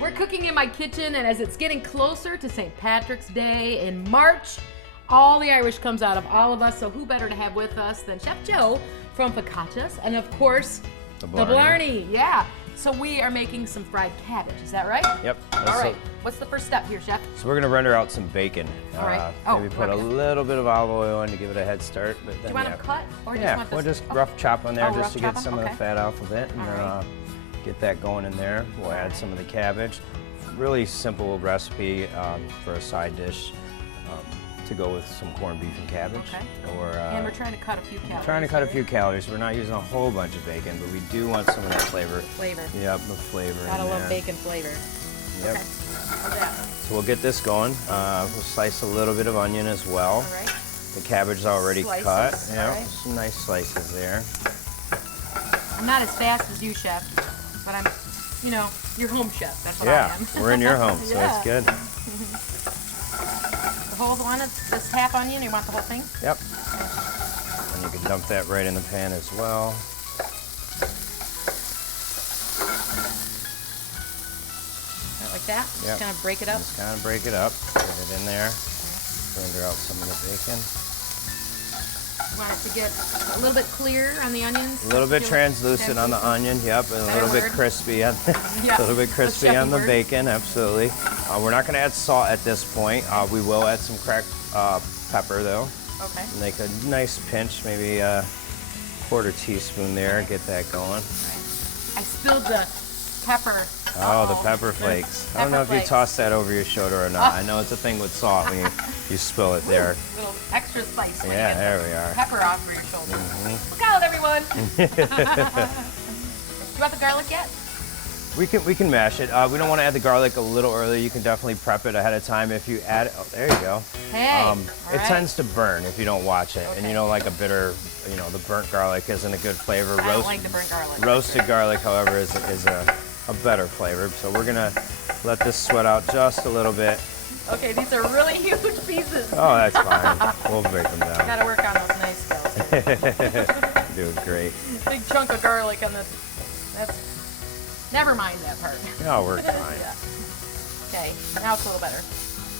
We're cooking in my kitchen, and as it's getting closer to St. Patrick's Day in March, all the Irish comes out of all of us, so who better to have with us than Chef Joe from Focaccia's, and of course, the Blarney. Yeah. So we are making some fried cabbage, is that right? Yep. All right. What's the first step here, Chef? So we're gonna render out some bacon. All right. Maybe put a little bit of olive oil in to give it a head start. But then, do you want them cut, or yeah, just want this? we'll just rough chop on there just to get some of the fat off of it, and get that going in there. We'll add some of the cabbage. Really simple recipe for a side dish to go with some corned beef and cabbage. Okay. And we're trying to cut a few calories. Trying to cut a few calories. We're not using a whole bunch of bacon, but we do want some of that flavor. Yep, the flavor. Gotta love bacon flavor. Yep. Okay. How's that? So we'll get this going. We'll slice a little bit of onion as well. All right. The cabbage is already cut. Yeah, right. Some nice slices there. I'm not as fast as you, Chef, but I'm, you know, your home chef. That's what I am. We're in your home, so it's good. The whole one, this half onion, you want the whole thing? Yep. And you can dump that right in the pan as well. Like that? Yep. Just kind of break it up? Just kind of break it up. Put it in there. Render out some of the bacon. You want it to get a little bit clear on the onions? A little bit translucent on the onion, yep, and a little bit crispy on a little bit crispy on the bacon, absolutely. We're not going to add salt at this point. We will add some cracked pepper though. Okay. Make a nice pinch, maybe a quarter teaspoon there, get that going. Right. I spilled the pepper. Oh, the pepper flakes. I don't know if you toss that over your shoulder or not. I know it's a thing with salt when you spill it there. A little extra spice. Yeah, there we are. Pepper off for your shoulder. Look out, everyone. You want the garlic yet? We can mash it. We don't want to add the garlic a little early. You can definitely prep it ahead of time. If you add it, oh, there you go. Hey, it tends to burn if you don't watch it. And you know, like a bitter, you know, the burnt garlic isn't a good flavor. I don't like the burnt garlic. Roasted garlic, however, is a better flavor. So we're gonna let this sweat out just a little bit. Okay, these are really huge pieces. Oh, that's fine. We'll break them down. Gotta work on those knife skills. Doing great. Big chunk of garlic on this. Never mind that part. Yeah, we're fine. Yeah. Okay, now it's a little better.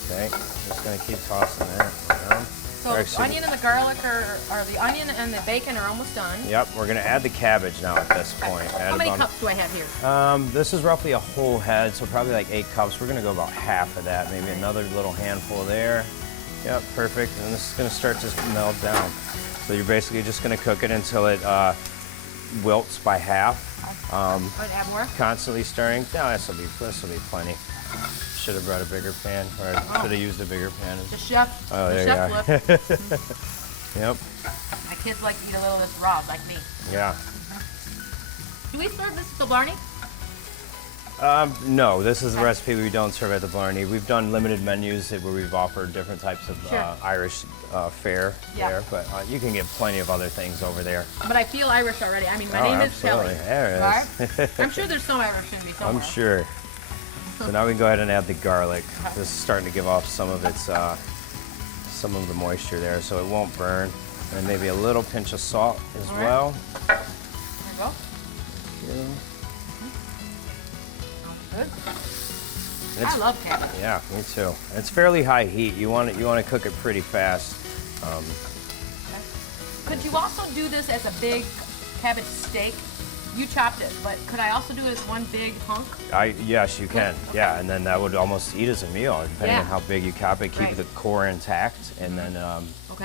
Okay, just gonna keep tossing that around. So the onion and the garlic or the onion and the bacon are almost done. Yep, we're gonna add the cabbage now at this point. How many cups do I have here? This is roughly a whole head, so probably like 8 cups. We're gonna go about half of that, maybe another little handful there. Yep, perfect. And this is gonna start to melt down. So you're basically just gonna cook it until it wilts by half. Add more? Constantly stirring. No, this will be plenty. Should have brought a bigger pan, or should have used a bigger pan. The chef. Oh, there you are. Yep. My kids like to eat a little of this raw, like me. Yeah. Do we serve this at the Blarney? No, this is a recipe we don't serve at the Blarney. We've done limited menus where we've offered different types of Irish fare there, but you can get plenty of other things over there. But I feel Irish already. I mean, my name is Kelly. There it is. I'm sure there's some Irish in me somewhere. I'm sure. So now we can go ahead and add the garlic. This is starting to give off some of its, some of the moisture there, so it won't burn. And maybe a little pinch of salt as well. There you go. Good. I love cabbage. Yeah, me too. It's fairly high heat. You want to cook it pretty fast. Could you also do this as a big cabbage steak? You chopped it, but could I also do it as one big hunk? Yes, you can. Okay. Yeah, and then that would almost eat as a meal, depending on how big you chop it. Keep the core intact, and then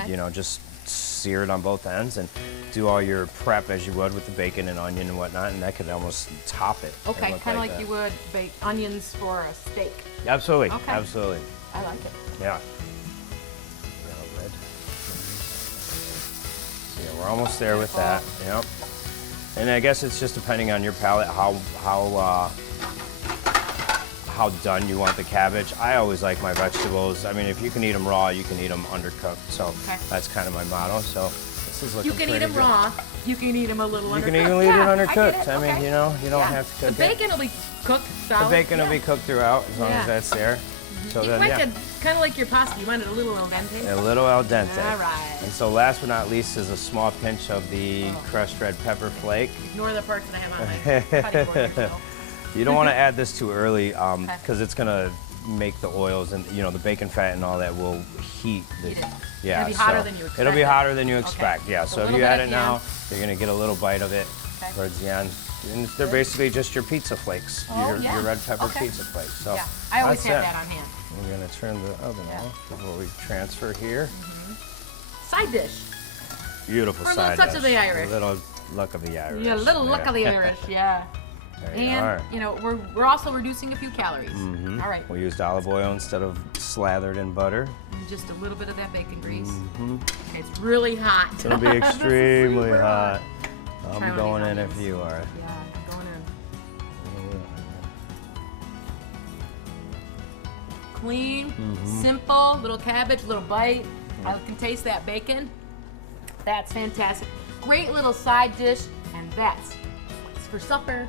you know, just sear it on both ends, and do all your prep as you would with the bacon and onion and whatnot, and that could almost top it. Okay, kind of like you would bake onions for a steak. Absolutely. Okay. Absolutely. I like it. Yeah. Yeah, we're almost there with that. Yep. And I guess it's just depending on your palate how done you want the cabbage. I always like my vegetables. I mean, if you can eat them raw, you can eat them undercooked. So that's kind of my motto. So this is looking pretty good. You can eat them raw. You can eat them a little undercooked. You can even eat it undercooked. I mean, you know, you don't have to cook it. The bacon will be cooked solid. The bacon will be cooked throughout as long as that's there. So you then, kind of like your pasta. You want it a little al dente. A little al dente. All right. And so last but not least is a small pinch of the crushed red pepper flake. Ignore the parts that I have on my cutting board here, so. You don't want to add this too early because it's gonna make the oils and the bacon fat and all that will heat. Yeah, it'll be hotter than you expect. It'll be hotter than you expect. Okay. Yeah. So So if you add it now, you're gonna get a little bite of it towards the end. And they're basically just your pizza flakes, your red pepper pizza flakes. So yeah, I always that's have it. that on hand. We're gonna turn the oven off before we transfer here. Side dish. Beautiful For a side little touch dish. of the Irish. A little luck of the Irish. Yeah, a little look of the Irish, yeah. There you And are. we're also reducing a few calories. Mm-hmm. All right, We used olive oil instead of slathered in butter. and just a little bit of that bacon grease. Okay, it's really hot. It's gonna be This is extremely super hot. Try one I'm of going these in if onions. you are. Yeah, going in. Clean, simple, little cabbage, little bite. I can taste that bacon. That's fantastic. Great little side dish, and that's what's for supper.